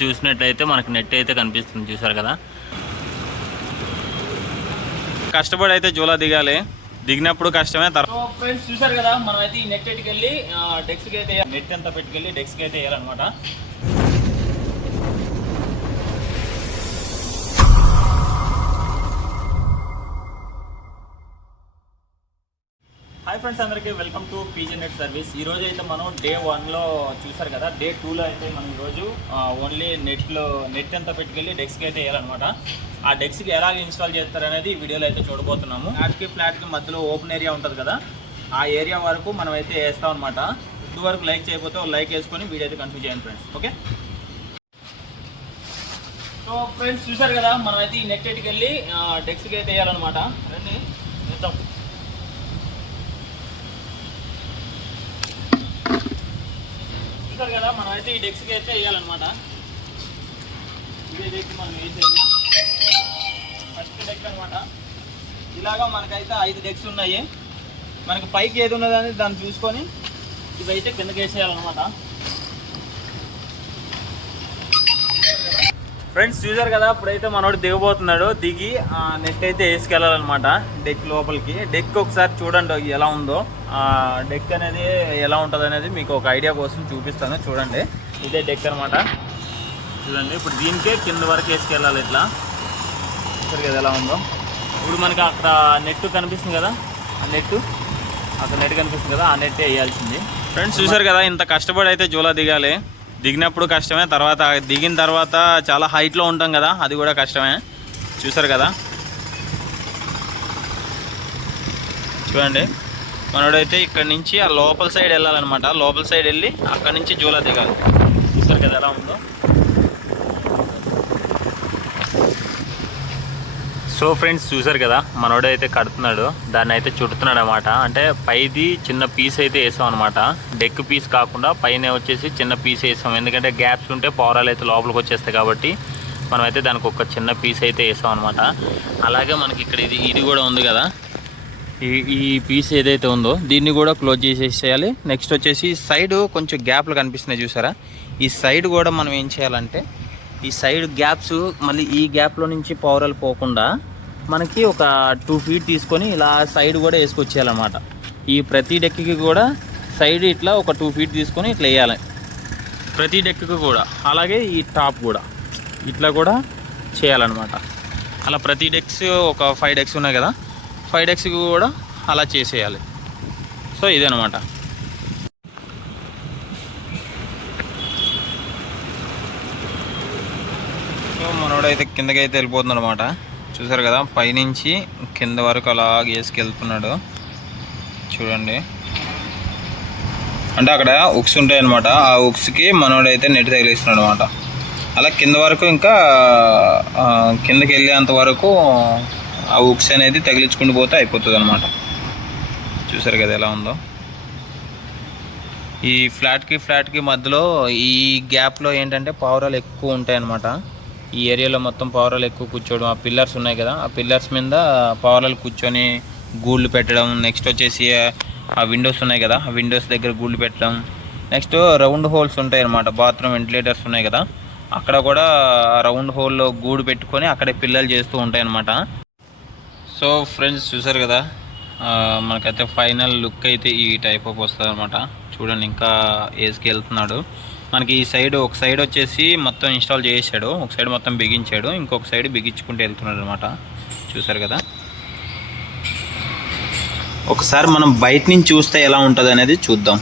చూసినట్లయితే మనకి నెట్ అయితే కనిపిస్తుంది, చూసారు కదా. కష్టపడి అయితే జూలా దిగాలి, దిగినప్పుడు కష్టమే. ఫ్రెండ్స్ చూసారు కదా, మనం అయితే ఈ నెట్ ఎట్టుకెళ్ళి డెస్క్కి అయితే నెట్ అంతా పెట్టుకెళ్ళి డెస్క్కి అయితే వేయాలన్నమాట. హాయ్ ఫ్రెండ్స్, అందరికీ welcome to PG net service. ఈరోజు అయితే మనం డే 1లో చూసారు కదా, డే 2లో అయితే మనం ఈరోజు ఓన్లీ నెట్ అంతా పెట్టుకెళ్ళి డెస్క్కి అయితే వేయాలన్నమాట. ఆ డెస్క్కి ఎలాగ ఇన్స్టాల్ చేస్తారు అనేది ఈ వీడియోలో అయితే చూడబోతున్నాము. ఫ్లాట్కి మధ్యలో ఓపెన్ ఏరియా ఉంటుంది కదా, ఆ ఏరియా వరకు మనం అయితే వేస్తాం అనమాట. ఇప్పుడు వరకు లైక్ చేయకపోతే లైక్ వేసుకొని వీడియో అయితే కంటిన్యూ చేయండి ఫ్రెండ్స్, ఓకే. సో ఫ్రెండ్స్ చూసారు కదా, మనం అయితే ఈ నెట్ ఎట్టుకెళ్ళి డెస్క్కి అయితే వేయాలన్నమాట. రండి వేద్దాం. చూసారు కదా, మనం అయితే ఈ డెస్క్కి అయితే వేయాలన్నమాట. ఇదే డెస్క్ మనం వేసేది ఫస్ట్ డెక్ అనమాట. ఇలాగా మనకైతే 5 డెక్స్ ఉన్నాయి. మనకి పైకి ఏది ఉన్నదని దాన్ని చూసుకొని ఇవైతే కిందకి వేసేయాలన్నమాట. ఫ్రెండ్స్ చూసారు కదా, ఇప్పుడైతే మనోడు దిగబోతున్నాడు. దిగి నెట్ అయితే వేసుకెళ్ళాలన్నమాట డెక్ లోపలికి. డెక్ ఒకసారి చూడండి ఎలా ఉందో, డెక్ అనేది ఎలా ఉంటుంది అనేది మీకు ఒక ఐడియా కోసం చూపిస్తాను. చూడండి, ఇదే డెక్ అనమాట. చూడండి, ఇప్పుడు దీనికే కింద వరకు వేసుకెళ్ళాలి ఇట్లా. చూసారు కదా ఎలా ఉందో. ఇప్పుడు మనకి అక్కడ నెట్ కనిపిస్తుంది కదా, ఆ నెట్ అక్కడ నెట్ కనిపిస్తుంది కదా, ఆ నెట్ వేయాల్సింది. ఫ్రెండ్స్ చూసారు కదా, ఇంత కష్టపడి అయితే జూలా దిగాలి. దిగినప్పుడు కష్టమే, తర్వాత దిగిన తర్వాత చాలా హైట్లో ఉంటాం కదా, అది కూడా కష్టమే. చూసారు కదా, చూడండి. మనోడైతే ఇక్కడ నుంచి ఆ లోపల సైడ్ వెళ్ళాలన్నమాట. లోపల సైడ్ వెళ్ళి అక్కడ నుంచి జూలా దిగాలి. చూసారు కదా ఎలా ఉందో. సో ఫ్రెండ్స్ చూసారు కదా, మనోడైతే కడుతున్నాడు, దాన్ని అయితే చుడుతున్నాడు అనమాట. అంటే పైది చిన్న పీస్ అయితే వేసాం అనమాట. డెక్ పీస్ కాకుండా పైన వచ్చేసి చిన్న పీస్ వేసాం. ఎందుకంటే గ్యాప్స్ ఉంటే పౌరాలు అయితే లోపలికి వచ్చేస్తాయి కాబట్టి మనమైతే దానికి ఒక చిన్న పీస్ అయితే వేసాం అనమాట. అలాగే మనకి ఇక్కడ ఇది కూడా ఉంది కదా, ఈ పీస్ ఏదైతే ఉందో దీన్ని కూడా క్లోజ్ చేసేసేయాలి. నెక్స్ట్ వచ్చేసి సైడ్ కొంచెం గ్యాప్లు కనిపిస్తున్నాయి చూసారా, ఈ సైడ్ కూడా మనం ఏం చేయాలంటే ఈ సైడ్ గ్యాప్స్ మళ్ళీ ఈ గ్యాప్లో నుంచి పౌరాలు పోకుండా మనకి ఒక 2 ఫీట్ తీసుకొని ఇలా సైడ్ కూడా వేసుకొచ్చేయాలన్నమాట. ఈ ప్రతి డెక్కి కూడా సైడ్ ఇట్లా ఒక 2 ఫీట్ తీసుకొని ఇట్లా వేయాలి ప్రతి డెక్కి కూడా. అలాగే ఈ టాప్ కూడా ఇట్లా కూడా చేయాలన్నమాట. అలా ప్రతి డెక్స్ ఒక 5 డెక్స్ ఉన్నాయి కదా, 5 డెక్స్కి కూడా అలా చేసేయాలి. సో ఇదనమాట. సో మనోడైతే కిందకైతే వెళ్ళిపోతున్నాడు అనమాట. చూసారు కదా, పైనుంచి కింద వరకు అలా వేసుకెళ్తున్నాడు. చూడండి, అంటే అక్కడ ఉక్స్ ఉంటాయి అనమాట. ఆ ఉక్స్కి మనోడైతే నెట్ తగిలిస్తున్నాడు అనమాట. అలా కింద వరకు ఇంకా కిందకి వెళ్ళేంత వరకు ఆ ఉక్స్ అనేది తగిలించుకుంటూ పోతే అయిపోతుంది అనమాట. చూసారు కదా ఎలా ఉందో. ఈ ఫ్లాట్కి మధ్యలో ఈ గ్యాప్లో ఏంటంటే పావురాలు ఎక్కువ ఉంటాయి అన్నమాట. ఈ ఏరియాలో మొత్తం పావురాలు ఎక్కువ కూర్చోవడం, ఆ పిల్లర్స్ ఉన్నాయి కదా, ఆ పిల్లర్స్ మీద పావురాలు కూర్చొని గూళ్ళు పెట్టడం. నెక్స్ట్ వచ్చేసి ఆ విండోస్ ఉన్నాయి కదా, ఆ విండోస్ దగ్గర గూళ్ళు పెట్టడం. నెక్స్ట్ రౌండ్ హోల్స్ ఉంటాయి అన్నమాట, బాత్రూమ్ వెంటిలేటర్స్ ఉన్నాయి కదా, అక్కడ కూడా రౌండ్ హోల్లో గూడు పెట్టుకొని అక్కడే పిల్లలు చేస్తూ ఉంటాయి అన్నమాట. సో ఫ్రెండ్స్ చూసారు కదా, మనకైతే ఫైనల్ లుక్ అయితే ఈ టైప్ ఆఫ్ వస్తుంది అనమాట. చూడండి, ఇంకా వేసుకు వెళ్తున్నాడు. మనకి ఈ సైడ్ ఒక సైడ్ వచ్చేసి మొత్తం ఇన్స్టాల్ చేసాడు, ఒక సైడ్ మొత్తం బిగించాడు, ఇంకొక సైడ్ బిగించుకుంటూ వెళ్తున్నాడు అనమాట. చూసారు కదా, ఒకసారి మనం బయట నుంచి చూస్తే ఎలా ఉంటుంది అనేది చూద్దాం.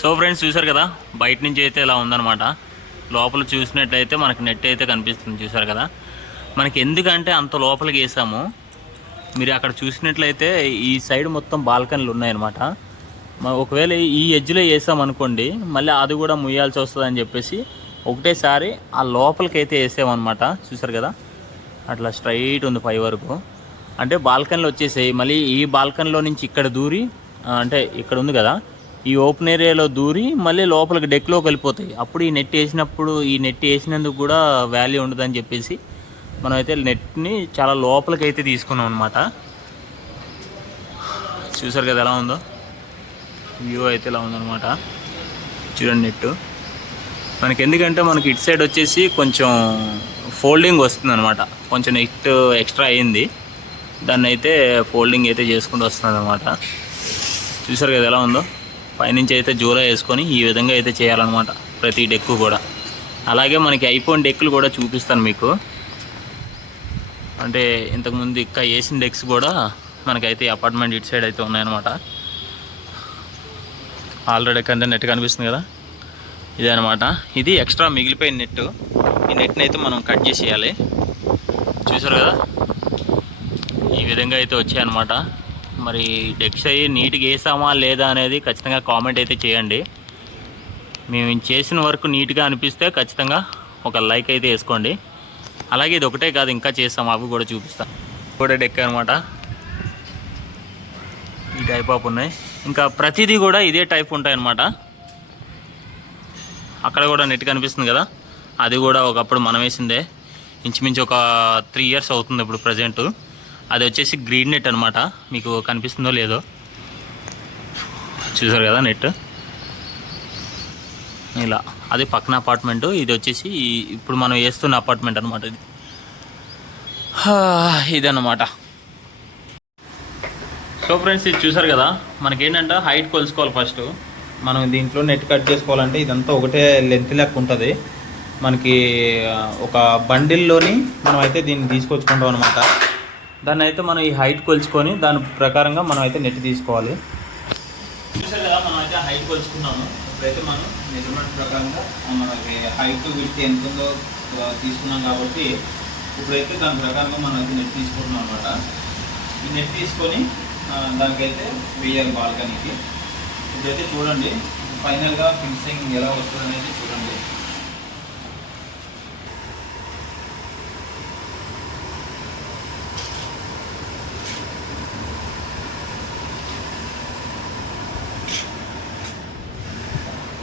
సో ఫ్రెండ్స్ చూసారు కదా, బయట నుంచి అయితే ఇలా ఉందన్నమాట. లోపల చూసినట్లయితే మనకి నెట్ అయితే కనిపిస్తుంది. చూసారు కదా, మనకి ఎందుకంటే అంత లోపలికి వేసాము. మీరు అక్కడ చూసినట్లయితే ఈ సైడ్ మొత్తం బాల్కనీలు ఉన్నాయన్నమాట. ఒకవేళ ఈ ఎడ్జ్లో వేసామనుకోండి మళ్ళీ అది కూడా ముయ్యాల్సి వస్తుంది అని చెప్పేసి ఒకటేసారి ఆ లోపలికి అయితే వేసామన్నమాట. చూసారు కదా అట్లా స్ట్రైట్ ఉంది పై వరకు. అంటే బాల్కనీలో వచ్చేసాయి. మళ్ళీ ఈ బాల్కనీలో నుంచి ఇక్కడ దూరి అంటే ఇక్కడ ఉంది కదా ఈ ఓపెన్ ఏరియాలో దూరి మళ్ళీ లోపలికి డెక్లోకి వెళ్ళిపోతాయి. అప్పుడు ఈ నెట్ వేసినందుకు కూడా వాల్యూ ఉండదని చెప్పేసి మనం అయితే నెట్ని చాలా లోపలికి అయితే తీసుకున్నాం అనమాట. చూసారు కదా ఎలా ఉందో వ్యూ అయితే ఎలా ఉందన్నమాట. చూడండి నెట్ మనకి ఎందుకంటే మనకి ఇటు సైడ్ వచ్చేసి కొంచెం ఫోల్డింగ్ వస్తుంది అనమాట. కొంచెం నెట్ ఎక్స్ట్రా అయ్యింది, దాన్ని అయితే ఫోల్డింగ్ అయితే చేసుకుంటూ వస్తుంది అనమాట. చూసారు కదా ఎలా ఉందో. పైనుంచి అయితే జూరా వేసుకొని ఈ విధంగా అయితే చేయాలన్నమాట ప్రతి డెక్కు కూడా. అలాగే మనకి అయిపోయిన డెక్కులు కూడా చూపిస్తాను మీకు. అంటే ఇంతకుముందు ఇంకా వేసిన డెక్స్ కూడా మనకైతే అపార్ట్మెంట్ ఇటు సైడ్ అయితే ఉన్నాయన్నమాట. ఆల్రెడీ కంటే నెట్ కనిపిస్తుంది కదా ఇదే అనమాట. ఇది ఎక్స్ట్రా మిగిలిపోయిన నెట్. ఈ నెట్ని అయితే మనం కట్ చేసేయాలి. చూసారు కదా ఈ విధంగా అయితే వచ్చాయన్నమాట. మరి డెక్స్ అయ్యి నీట్గా వేసామా లేదా అనేది ఖచ్చితంగా కామెంట్ అయితే చేయండి. మేము చేసిన వర్క్ నీట్గా అనిపిస్తే ఖచ్చితంగా ఒక లైక్ అయితే వేసుకోండి. అలాగే ఇది ఒకటే కాదు ఇంకా చేస్తాం, అవి కూడా చూపిస్తాం. కూడా డెక్ అనమాట. ఈ టైప్ ఆఫ్ ఉన్నాయి. ఇంకా ప్రతిదీ కూడా ఇదే టైప్ ఉంటాయన్నమాట. అక్కడ కూడా నెట్ కనిపిస్తుంది కదా అది కూడా ఒకప్పుడు మనం వేసిందే. ఇంచుమించు ఒక 3 years అవుతుంది ఇప్పుడు ప్రజెంట్. అది వచ్చేసి గ్రీన్ నెట్ అనమాట. మీకు కనిపిస్తుందో లేదో చూసారు కదా నెట్ ఇలా. అది పక్కన అపార్ట్మెంటు, ఇది వచ్చేసి ఇప్పుడు మనం వేస్తున్న అపార్ట్మెంట్ అనమాట. ఇదన్నమాట. సో ఫ్రెండ్స్ ఇది చూసారు కదా మనకేంటంటే హైట్ కొలుసుకోవాలి ఫస్ట్. మనం దీంట్లో నెట్ కట్ చేసుకోవాలంటే ఇదంతా ఒకటే లెంత్ లెక్క ఉంటుంది. మనకి ఒక బండిల్లోని మనం అయితే దీన్ని తీసుకొచ్చుకుంటాం అనమాట. దాన్ని అయితే మనం ఈ హైట్ కొలుచుకొని దాని ప్రకారంగా మనం అయితే నెట్ తీసుకోవాలి. చూసారు కదా మనం అయితే హైట్ కొలుచుకున్నాము. ఇప్పుడైతే మనం మెజర్మెంట్ ప్రకారంగా మనకి హైట్ విడ్త్ ఎంత ఉందో తీసుకున్నాం కాబట్టి ఇప్పుడైతే దాని ప్రకారంగా మనం అయితే నెట్ తీసుకుంటున్నాం అనమాట. ఈ నెట్ తీసుకొని దానికైతే వేయాలి బాల్కనీకి. ఇప్పుడైతే చూడండి ఫైనల్గా ఫినిషింగ్ ఎలా వస్తుంది అనేది చూడండి.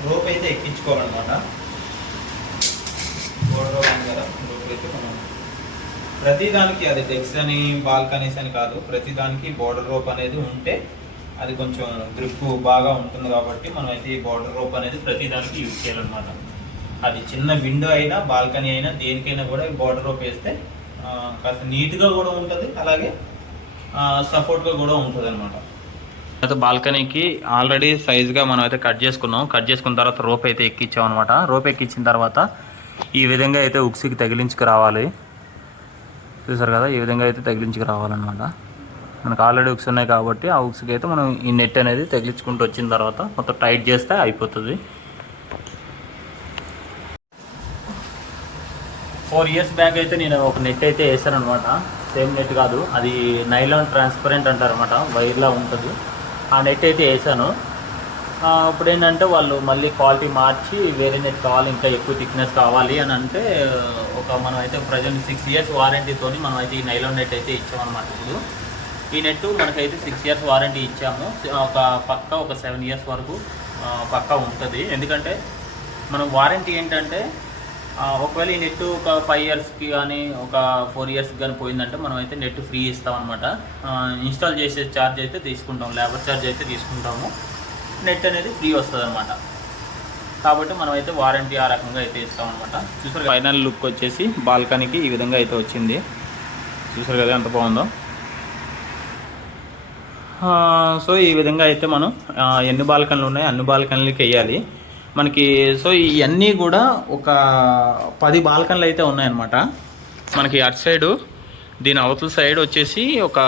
రోప్ అయితే ఎక్కించుకోవాలన్నమాట. బోర్డర్ రోప్ ఉంది కదా, రోప్ అయితే మనం ప్రతిదానికి అది డెక్స్ అని బాల్కనీస్ అని కాదు, ప్రతిదానికి బోర్డర్ రోప్ అనేది ఉంటే అది కొంచెం గ్రిప్ బాగా ఉంటుంది కాబట్టి మనం అయితే ఈ బోర్డర్ రోప్ అనేది ప్రతిదానికి యూజ్ చేయాలన్నమాట. అది చిన్న విండో అయినా బాల్కనీ అయినా దేనికైనా కూడా ఈ బోర్డర్ రోప్ వేస్తే కాస్త నీట్గా కూడా ఉంటుంది, అలాగే సపోర్ట్గా కూడా ఉంటుంది అనమాట. అయితే బాల్కనీకి ఆల్రెడీ సైజ్గా మనం అయితే కట్ చేసుకున్నాం. కట్ చేసుకున్న తర్వాత రోప్ అయితే ఎక్కించాం అనమాట. రోప్ ఎక్కించిన తర్వాత ఈ విధంగా అయితే ఉక్స్కి తగిలించుకు రావాలి. చూసారు కదా ఈ విధంగా అయితే తగిలించుకు రావాలన్నమాట. మనకు ఆల్రెడీ ఉక్స్ ఉన్నాయి కాబట్టి ఆ ఉక్స్కి అయితే మనం ఈ నెట్ అనేది తగిలించుకుంటూ వచ్చిన తర్వాత మొత్తం టైట్ చేస్తే అయిపోతుంది. 4 years బ్యాక్ అయితే నేను ఒక నెట్ అయితే వేసాను అనమాట. సేమ్ నెట్ కాదు, అది నైలాన్ ట్రాన్స్పరెంట్ అంటారు అనమాట, వైర్లా ఉంటుంది. ఆ నెట్ అయితే వేసాను. ఇప్పుడు ఏంటంటే వాళ్ళు మళ్ళీ క్వాలిటీ మార్చి వేరే నెట్ కావాలి, ఇంకా ఎక్కువ థిక్నెస్ కావాలి అని అంటే మనం అయితే ప్రజెంట్ 6 years వారంటీతో మనం అయితే ఈ నైలాన్ నెట్ అయితే ఇచ్చామన్నమాట. ఇప్పుడు ఈ నెట్ మనకైతే 6 years వారంటీ ఇచ్చాము. ఒక 7 years వరకు పక్కా ఉంటుంది. ఎందుకంటే మనం వారంటీ ఏంటంటే ఒకవేళ ఈ నెట్ ఒక 5 yearsకి కానీ ఒక 4 yearsకి కానీ పోయిందంటే మనం అయితే నెట్ ఫ్రీ ఇస్తామన్నమాట. ఇన్స్టాల్ చేసే ఛార్జ్ అయితే తీసుకుంటాం, లేబర్ ఛార్జ్ అయితే తీసుకుంటాము. నెట్ అనేది ఫ్రీ వస్తుంది అనమాట. కాబట్టి మనం అయితే వారంటీ ఆ రకంగా అయితే ఇస్తామన్నమాట. చూసారు ఫైనల్ లుక్ వచ్చేసి బాల్కనీకి ఈ విధంగా అయితే వచ్చింది. చూసారు కదా ఎంత బాగుందో. సో ఈ విధంగా అయితే మనం ఎన్ని బాల్కనీలు ఉన్నాయి అన్ని బాల్కనీలకి వేయాలి మనకి. సో ఇవన్నీ కూడా ఒక 10 బాల్కనీలు అయితే ఉన్నాయన్నమాట మనకి. అటు సైడు దీని అవతల సైడ్ వచ్చేసి ఒక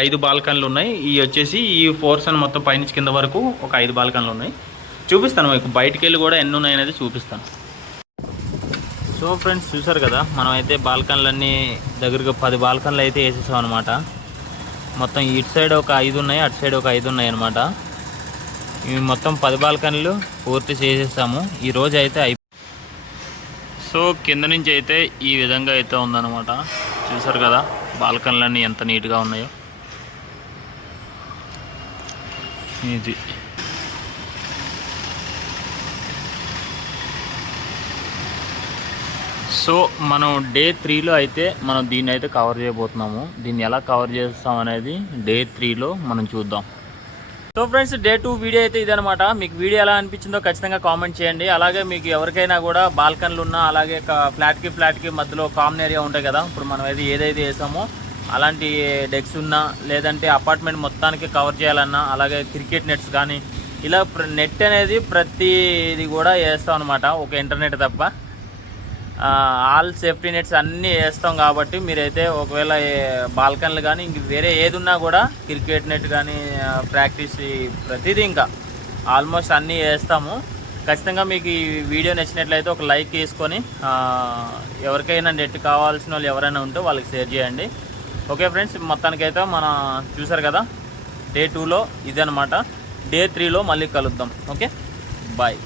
5 బాల్కనీలు ఉన్నాయి. ఈ వచ్చేసి ఈ పోర్షన్ మొత్తం పైనుంచి కింద వరకు ఒక 5 బాల్కనీలు ఉన్నాయి. చూపిస్తాను మీకు, బయటికి వెళ్ళి కూడా ఎన్ని ఉన్నాయి అనేది చూపిస్తాను. సో ఫ్రెండ్స్ చూసారు కదా మనం అయితే బాల్కనీలన్నీ దగ్గరగా 10 బాల్కనీలు అయితే వేసేసాం అనమాట. మొత్తం ఇటు సైడ్ ఒక 5 ఉన్నాయి, అటు సైడ్ ఒక 5 ఉన్నాయి అనమాట. ఇవి మొత్తం 10 బాల్కనీలు పూర్తి చేసేసాము ఈరోజు అయితే. సో కింద నుంచి అయితే ఈ విధంగా అయితే ఉందన్నమాట. చూసారు కదా బాల్కనీలన్నీ ఎంత నీట్గా ఉన్నాయో. ఇది సో మనం డే 3లో అయితే మనం దీన్ని అయితే కవర్ చేయబోతున్నాము. దీన్ని ఎలా కవర్ చేస్తాం అనేది డే 3లో మనం చూద్దాం. సో ఫ్రెండ్స్, డే 2 వీడియో అయితే ఇదనమాట. మీకు వీడియో ఎలా అనిపించిందో ఖచ్చితంగా కామెంట్ చేయండి. అలాగే మీకు ఎవరికైనా కూడా బాల్కనీలు ఉన్నా, అలాగే ఫ్లాట్కి మధ్యలో కామన్ ఏరియా ఉంటాయి కదా, ఇప్పుడు మనం ఏదైతే వేసామో అలాంటి డెక్స్ ఉన్నా, లేదంటే అపార్ట్మెంట్ మొత్తానికి కవర్ చేయాలన్నా, అలాగే క్రికెట్ నెట్స్ కానీ ఇలా నెట్ అనేది ప్రతిది కూడా వేస్తాం అనమాట, ఒక ఇంటర్నెట్ తప్ప. ఆల్ సేఫ్టీ నెట్స్ అన్నీ వేస్తాం కాబట్టి మీరైతే ఒకవేళ బాల్కనీలు కానీ ఇంక వేరే ఏది ఉన్నా కూడా క్రికెట్ నెట్ కానీ ప్రాక్టీస్ ప్రతిదీ ఇంకా ఆల్మోస్ట్ అన్నీ వేస్తాము. ఖచ్చితంగా మీకు ఈ వీడియో నచ్చినట్లయితే ఒక లైక్ వేసుకొని ఎవరికైనా నెట్ కావాల్సిన వాళ్ళు ఎవరైనా ఉంటే వాళ్ళకి షేర్ చేయండి. ఓకే ఫ్రెండ్స్, మొత్తానికైతే మనం చూసారు కదా డే 2లో ఇదనమాట. డే 3లో మళ్ళీ కలుద్దాం. Okay, bye.